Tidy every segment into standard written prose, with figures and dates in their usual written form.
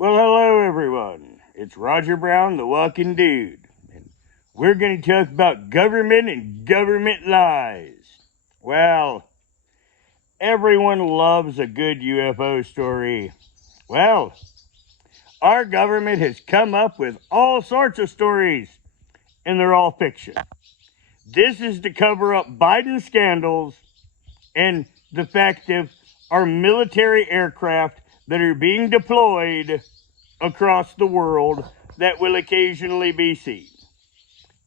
Well, hello everyone. It's Roger Brown, the Walking Dude, and we're going to talk about government and government lies. Well, everyone loves a good UFO story. Well, our government has come up with all sorts of stories, and they're all fiction. This is to cover up Biden scandals and the fact of our military aircraft that are being deployed across the world that will occasionally be seen.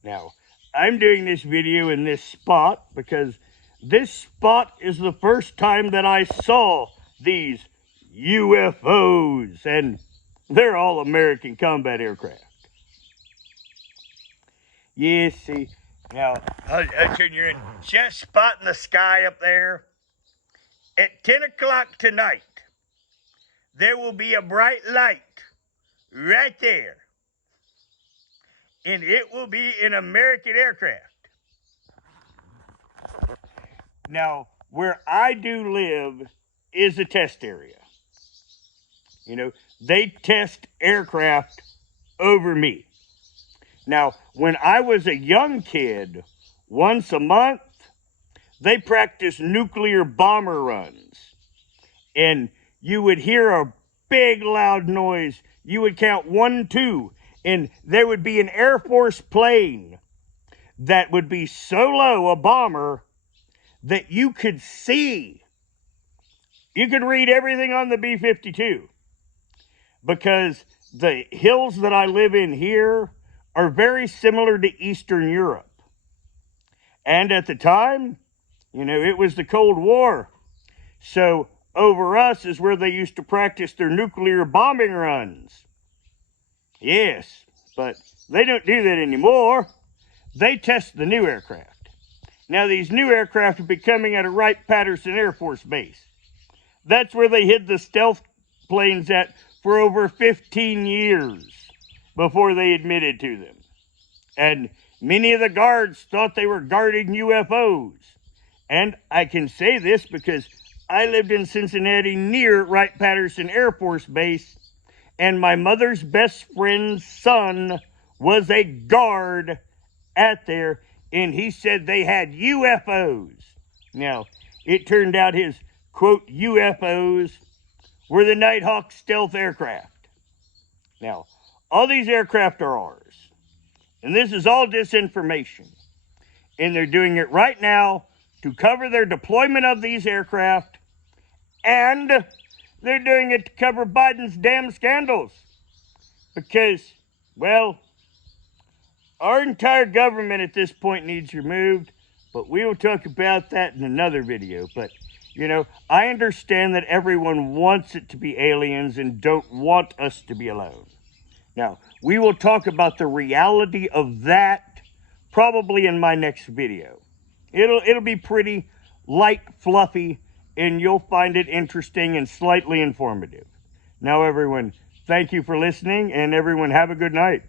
Now, I'm doing this video in this spot because this spot is the first time that I saw these UFOs, and they're all American combat aircraft. Yes, see, now, I'll turn you in. See that spot in the sky up there? At 10 o'clock tonight, there will be a bright light right there. And it will be an American aircraft. Now, where I do live is a test area. You know, they test aircraft over me. Now, when I was a young kid, once a month, they practiced nuclear bomber runs. And you would hear a big loud noise. You would count 1, 2, and there would be an Air Force plane that would be so low, a bomber, that you could see. You could read everything on the B-52. Because the hills that I live in here are very similar to Eastern Europe. And at the time, you know, it was the Cold War. So over us is where they used to practice their nuclear bombing runs. Yes, but they don't do that anymore. They test the new aircraft. Now, these new aircraft will be coming out of Wright-Patterson Air Force Base. That's where they hid the stealth planes at for over 15 years before they admitted to them. And many of the guards thought they were guarding UFOs. And I can say this because I lived in Cincinnati near Wright-Patterson Air Force Base, and my mother's best friend's son was a guard at there, and he said they had UFOs. Now, it turned out his, quote, UFOs were the Nighthawk stealth aircraft. Now, all these aircraft are ours, and this is all disinformation, and they're doing it right now to cover their deployment of these aircraft, and they're doing it to cover Biden's damn scandals. Because, well, our entire government at this point needs removed, but we will talk about that in another video. But, you know, I understand that everyone wants it to be aliens and don't want us to be alone. Now, we will talk about the reality of that probably in my next video. It'll be pretty light, fluffy, and you'll find it interesting and slightly informative. Now, everyone, thank you for listening, and everyone have a good night.